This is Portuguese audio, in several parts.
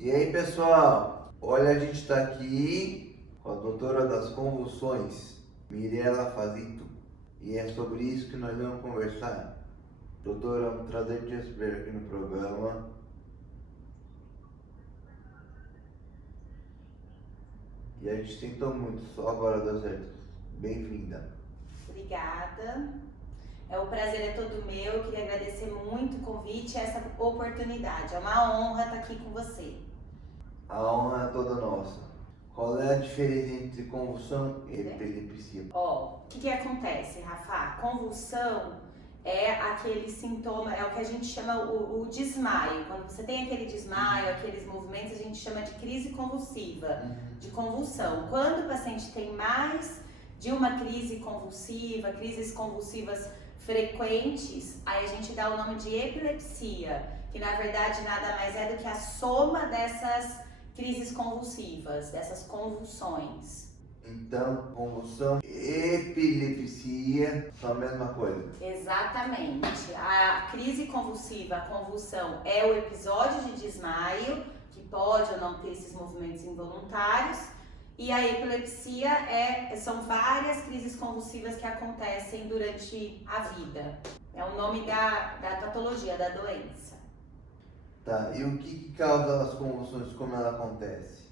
E aí, pessoal, olha, a gente está aqui com a doutora das convulsões, Mirela Fazito, e é sobre isso que nós vamos conversar. Doutora, é um prazer te receber aqui no programa. E a gente tentou muito, só agora deu certo. Bem-vinda. Obrigada. O prazer é todo meu. Eu queria agradecer muito o convite e essa oportunidade. É uma honra estar aqui com você. A honra é toda nossa. Qual é a diferença entre convulsão e epilepsia? O que acontece, Rafa? Convulsão é aquele sintoma, é o que a gente chama o desmaio. Quando você tem aquele desmaio, aqueles movimentos, a gente chama de crise convulsiva, de convulsão. Quando o paciente tem mais de uma crise convulsiva, crises convulsivas frequentes, aí a gente dá o nome de epilepsia, que na verdade nada mais é do que a soma dessas crises convulsivas, dessas convulsões. Então, convulsão e epilepsia são a mesma coisa? Exatamente. A crise convulsiva, a convulsão, é o episódio de desmaio, que pode ou não ter esses movimentos involuntários, e a epilepsia são várias crises convulsivas que acontecem durante a vida. É o nome da patologia, da doença. Tá, e o que causa as convulsões, como ela acontece?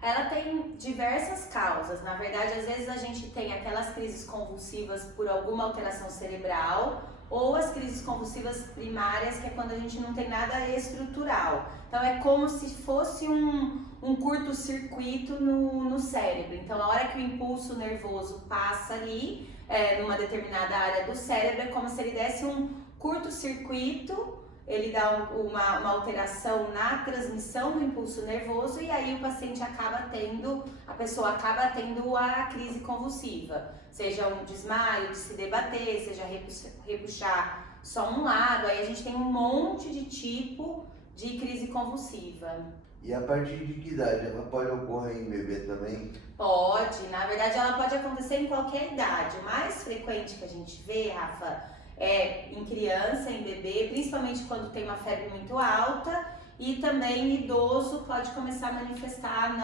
Ela tem diversas causas. Na verdade, às vezes a gente tem aquelas crises convulsivas por alguma alteração cerebral ou as crises convulsivas primárias, que é quando a gente não tem nada estrutural. Então é como se fosse um curto-circuito no cérebro. Então a hora que o impulso nervoso passa ali, numa determinada área do cérebro, é como se ele desse um curto-circuito. Ele dá uma alteração na transmissão do impulso nervoso e aí a pessoa acaba tendo a crise convulsiva. Seja um desmaio, de se debater, seja repuxar só um lado, aí a gente tem um monte de tipo de crise convulsiva. E a partir de que idade? Ela pode ocorrer em bebê também? Pode, na verdade ela pode acontecer em qualquer idade. O mais frequente que a gente vê, Rafa, é em criança, em bebê, principalmente quando tem uma febre muito alta, e também idoso pode começar a manifestar,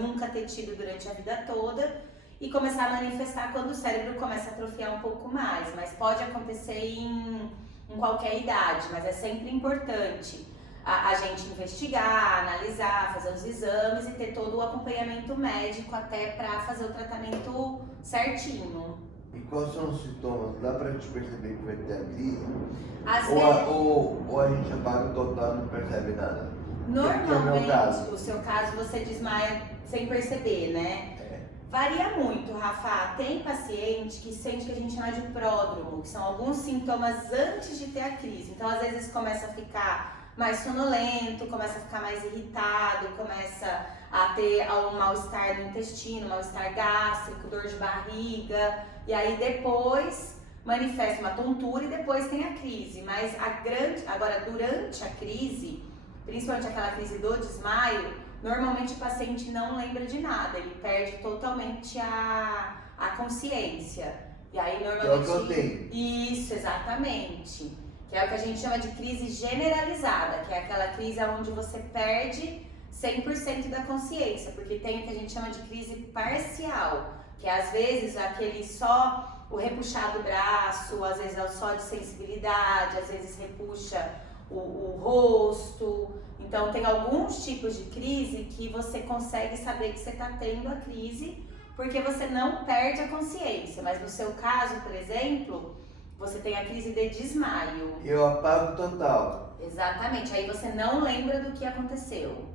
nunca ter tido durante a vida toda, e começar a manifestar quando o cérebro começa a atrofiar um pouco mais, mas pode acontecer em qualquer idade, mas é sempre importante a gente investigar, analisar, fazer os exames e ter todo o acompanhamento médico até para fazer o tratamento certinho. E quais são os sintomas? Dá pra gente perceber que vai ter a crise? Ou a gente apaga o total e não percebe nada? Normalmente, o seu caso, você desmaia sem perceber, né? Varia muito, Rafa. Tem paciente que sente que a gente chama de pródromo, que são alguns sintomas antes de ter a crise. Então, às vezes, começa a ficar mais sonolento, começa a ficar mais irritado, começa a ter um mal-estar no intestino, mal-estar gástrico, dor de barriga, e aí depois manifesta uma tontura e depois tem a crise. Mas agora durante a crise, principalmente aquela crise do desmaio, normalmente o paciente não lembra de nada, ele perde totalmente a consciência. E aí normalmente... Que é o que eu tenho. Isso, exatamente. Que é o que a gente chama de crise generalizada, que é aquela crise onde você perde 100% da consciência, porque tem o que a gente chama de crise parcial, que é às vezes aquele só o repuxar do braço, às vezes é o só de sensibilidade, às vezes repuxa o rosto. Então tem alguns tipos de crise que você consegue saber que você está tendo a crise porque você não perde a consciência, mas no seu caso, por exemplo, você tem a crise de desmaio. Eu apago total. Exatamente, aí você não lembra do que aconteceu,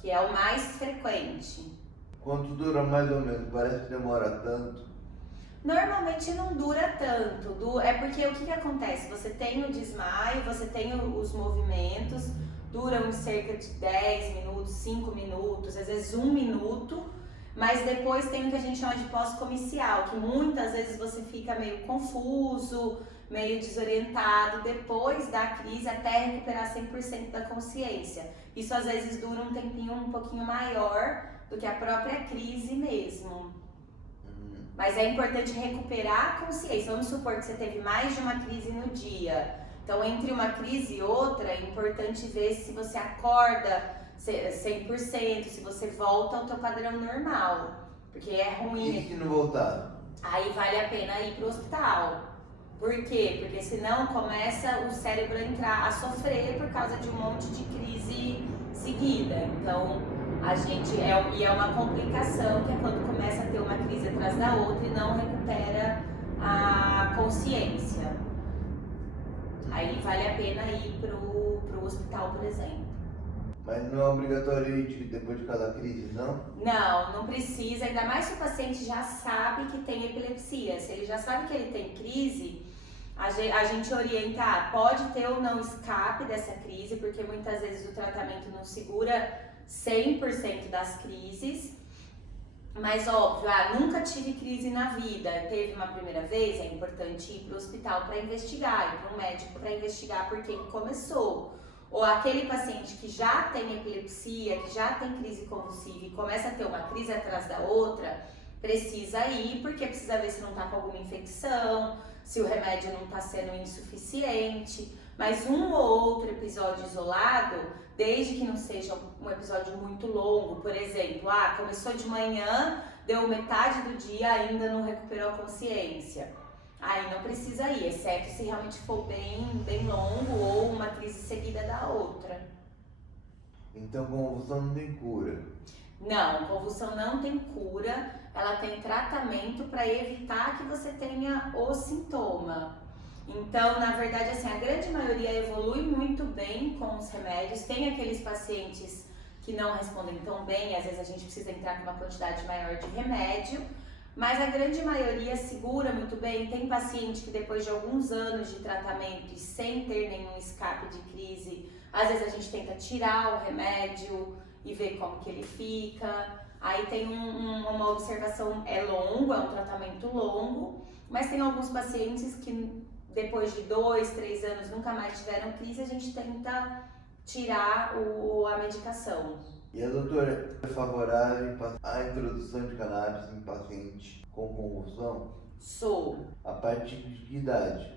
que é o mais frequente. Quanto dura mais ou menos? Parece que demora tanto. Normalmente não dura tanto, é porque o que acontece? Você tem o desmaio, você tem os movimentos, duram cerca de 10 minutos, 5 minutos, às vezes 1 minuto, mas depois tem o que a gente chama de pós-comicial, que muitas vezes você fica meio confuso, meio desorientado depois da crise até recuperar 100% da consciência. Isso às vezes dura um tempinho um pouquinho maior do que a própria crise mesmo. Mas é importante recuperar a consciência. Vamos supor que você teve mais de uma crise no dia. Então, entre uma crise e outra, é importante ver se você acorda 100%, se você volta ao teu padrão normal, porque é ruim. E se não voltar? Aí vale a pena ir pro hospital. Por quê? Porque senão começa o cérebro a entrar a sofrer por causa de um monte de crise seguida. Então, é uma complicação, que é quando começa a ter uma crise atrás da outra e não recupera a consciência. Aí vale a pena ir pro hospital, por exemplo. Mas não é obrigatório ir depois de cada crise, não? Não precisa, ainda mais se o paciente já sabe que tem epilepsia. Se ele já sabe que ele tem crise, a gente orienta, pode ter ou não escape dessa crise, porque muitas vezes o tratamento não segura 100% das crises. Mas óbvio, nunca tive crise na vida, teve uma primeira vez, é importante ir para o hospital para investigar, ir para um médico para investigar por que começou. Ou aquele paciente que já tem epilepsia, que já tem crise convulsiva e começa a ter uma crise atrás da outra, precisa ir, porque precisa ver se não está com alguma infecção, se o remédio não está sendo insuficiente. Mas um ou outro episódio isolado, desde que não seja um episódio muito longo, por exemplo, começou de manhã, deu metade do dia, ainda não recuperou a consciência. Aí não precisa ir, exceto se realmente for bem longo ou uma crise seguida da outra. Então convulsão não tem cura? Não, convulsão não tem cura, ela tem tratamento para evitar que você tenha o sintoma. Então, na verdade, assim, a grande maioria evolui muito bem com os remédios. Tem aqueles pacientes que não respondem tão bem, às vezes a gente precisa entrar com uma quantidade maior de remédio, mas a grande maioria segura muito bem. Tem paciente que depois de alguns anos de tratamento e sem ter nenhum escape de crise, às vezes a gente tenta tirar o remédio e ver como que ele fica. Aí tem uma observação, é longo, é um tratamento longo, mas tem alguns pacientes que depois de 2, 3 anos nunca mais tiveram crise, a gente tenta tirar a medicação. E a doutora é favorável à introdução de cannabis em paciente com convulsão? Sou. A partir de que idade?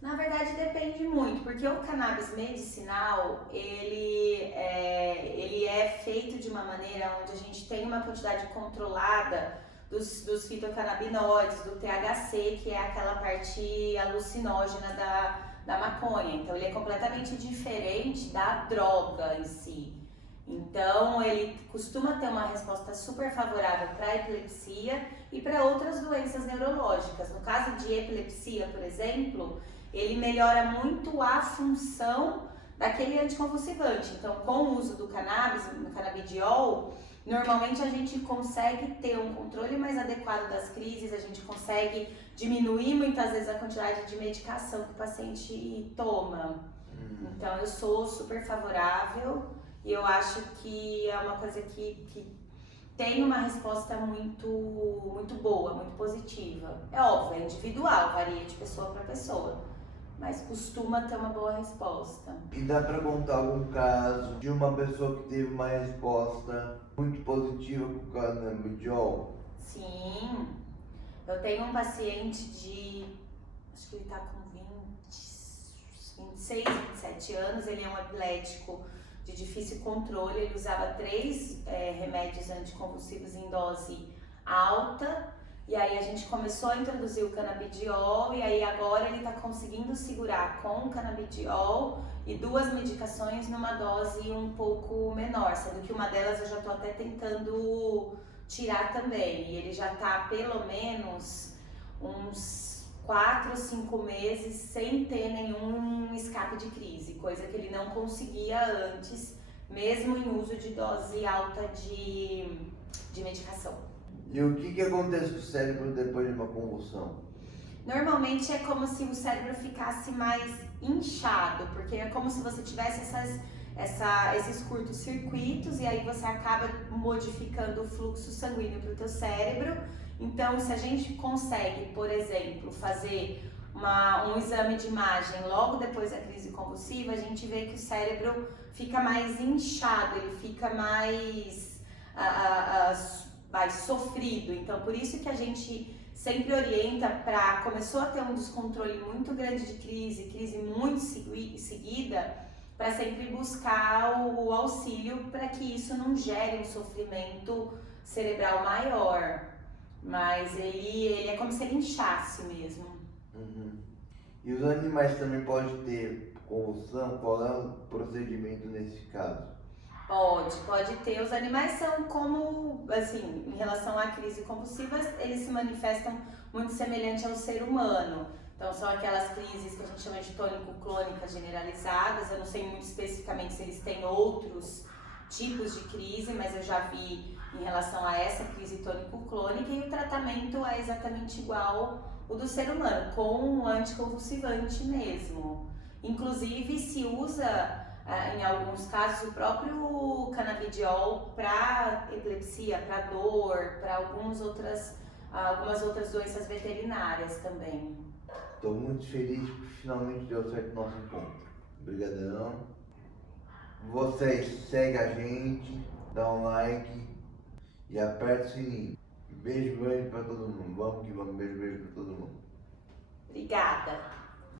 Na verdade depende muito, porque o cannabis medicinal, ele é feito de uma maneira onde a gente tem uma quantidade controlada dos fitocannabinoides, do THC, que é aquela parte alucinógena da maconha. Então ele é completamente diferente da droga em si. Então ele costuma ter uma resposta super favorável para a epilepsia e para outras doenças neurológicas. No caso de epilepsia, por exemplo, ele melhora muito a função daquele anticonvulsivante. Então, com o uso do cannabis, no canabidiol, normalmente a gente consegue ter um controle mais adequado das crises, a gente consegue diminuir muitas vezes a quantidade de medicação que o paciente toma. Então, eu sou super favorável e eu acho que é uma coisa que tem uma resposta muito, muito boa, muito positiva. É óbvio, é individual, varia de pessoa para pessoa, mas costuma ter uma boa resposta. E dá para contar algum caso de uma pessoa que teve uma resposta muito positiva com o canabidiol? Sim, eu tenho um paciente acho que ele tá com 26, 27 anos, ele é um epilético de difícil controle, ele usava 3 remédios anticonvulsivos em dose alta, e aí a gente começou a introduzir o canabidiol, e aí agora ele está conseguindo segurar com o canabidiol e 2 medicações numa dose um pouco menor, sendo que uma delas eu já estou até tentando tirar também, e ele já está pelo menos uns 4 ou 5 meses sem ter nenhum escape de crise, coisa que ele não conseguia antes, mesmo em uso de dose alta de medicação. E o que acontece com o cérebro depois de uma convulsão? Normalmente é como se o cérebro ficasse mais inchado, porque é como se você tivesse esses curtos-circuitos e aí você acaba modificando o fluxo sanguíneo para o teu cérebro. Então, se a gente consegue, por exemplo, fazer um exame de imagem logo depois da crise convulsiva, a gente vê que o cérebro fica mais inchado, ele fica mais sofrido. Então, por isso que a gente sempre orienta começou a ter um descontrole muito grande de crise muito seguida, para sempre buscar o auxílio para que isso não gere um sofrimento cerebral maior. Mas ele é como se ele inchasse mesmo. Uhum. E os animais também podem ter convulsão? Qual é o procedimento nesse caso? Pode ter. Os animais são como, assim, em relação à crise convulsiva, eles se manifestam muito semelhante ao ser humano. Então são aquelas crises que a gente chama de tônico-clônicas generalizadas. Eu não sei muito especificamente se eles têm outros tipos de crise, mas eu já vi em relação a essa crise tônico-clônica, e o tratamento é exatamente igual o do ser humano, com um anticonvulsivante mesmo. Inclusive se usa em alguns casos o próprio canabidiol para epilepsia, para dor, para algumas outras doenças veterinárias também. Estou muito feliz porque finalmente deu certo o nosso encontro. Obrigadão. Vocês seguem a gente, dá um like e aperta o sininho. Beijo grande pra todo mundo. Vamos que vamos. Beijo pra todo mundo. Obrigada!